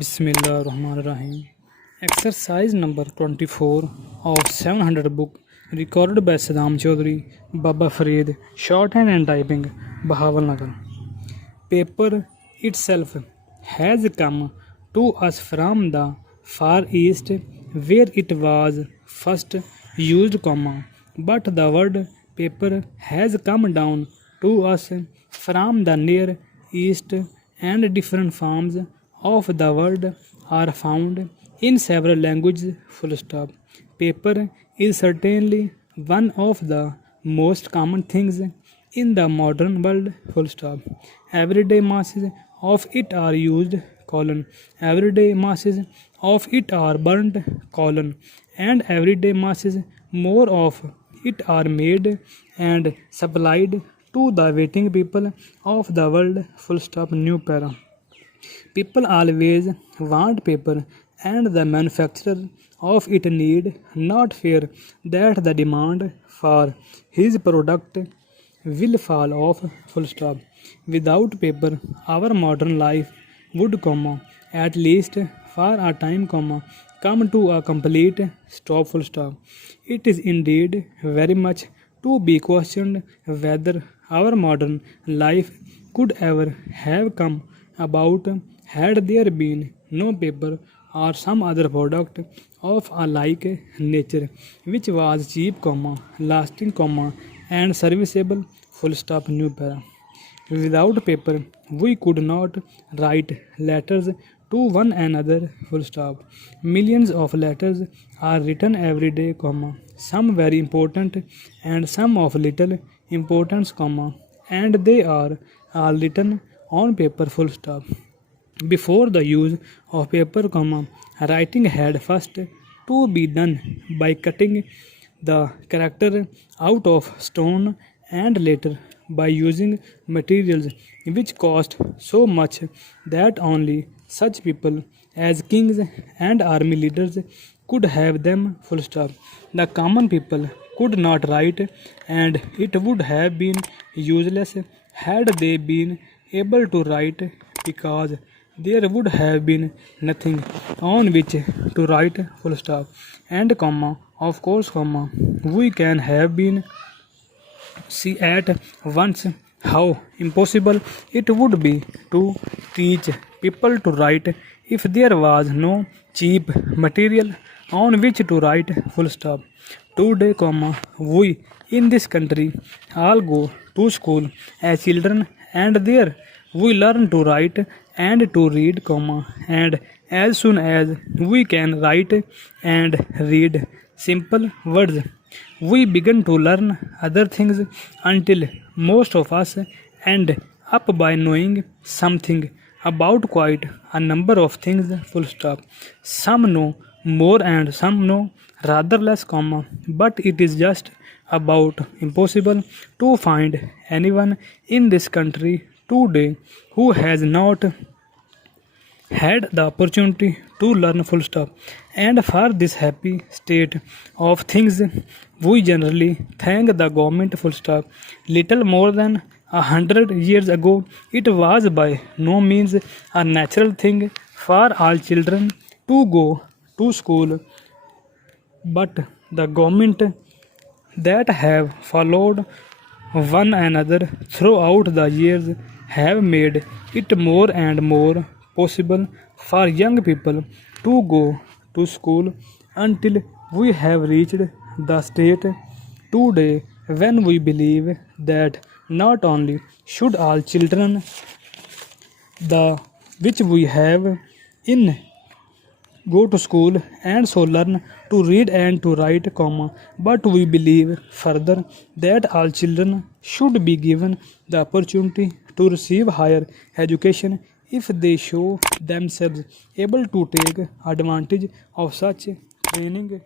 Bismillahirrahmanirrahim. Exercise number 24 of 700 book recorded by Saddam Chaudhary, Baba Farid, shorthand and typing, Bahawalnagar. Paper itself has come to us from the far east where it was first used, but the word paper has come down to us from the near east, and different forms of the word are found in several languages. Paper is certainly one of the most common things in the modern world. Everyday masses of it are used, everyday masses of it are burnt, and everyday masses more of it are made and supplied to the waiting people of the world. New para. People always want paper, and the manufacturer of it need not fear that the demand for his product will fall off. Without paper, our modern life would, at least for a time, come to a complete stop. It is indeed very much to be questioned whether our modern life could ever have come about had there been no paper or some other product of a like nature which was cheap, lasting, and serviceable. New para. Without paper, we could not write letters to one another. Millions of letters are written every day, some very important and some of little importance, and they are all written on paper. Before the use of paper, writing had first to be done by cutting the character out of stone, and later by using materials which cost so much that only such people as kings and army leaders could have them. The common people could not write, and it would have been useless had they been able to write, because there would have been nothing on which to write. And of course, we can have been see at once how impossible it would be to teach people to write if there was no cheap material on which to write. Today, we in this country all go to school as children, and there we learn to write and to read, and as soon as we can write and read simple words, we begin to learn other things until most of us end up by knowing something about quite a number of things. Some know more and some know rather less, but it is just about impossible to find anyone in this country today who has not had the opportunity to learn. And for this happy state of things, we generally thank the government. Little more than 100 years ago, it was by no means a natural thing for all children to go to school, but the government that have followed one another throughout the years have made it more and more possible for young people to go to school until we have reached the state today when we believe that not only should all children the which we have in go to school and so learn to read and to write, but we believe further that all children should be given the opportunity to receive higher education if they show themselves able to take advantage of such training.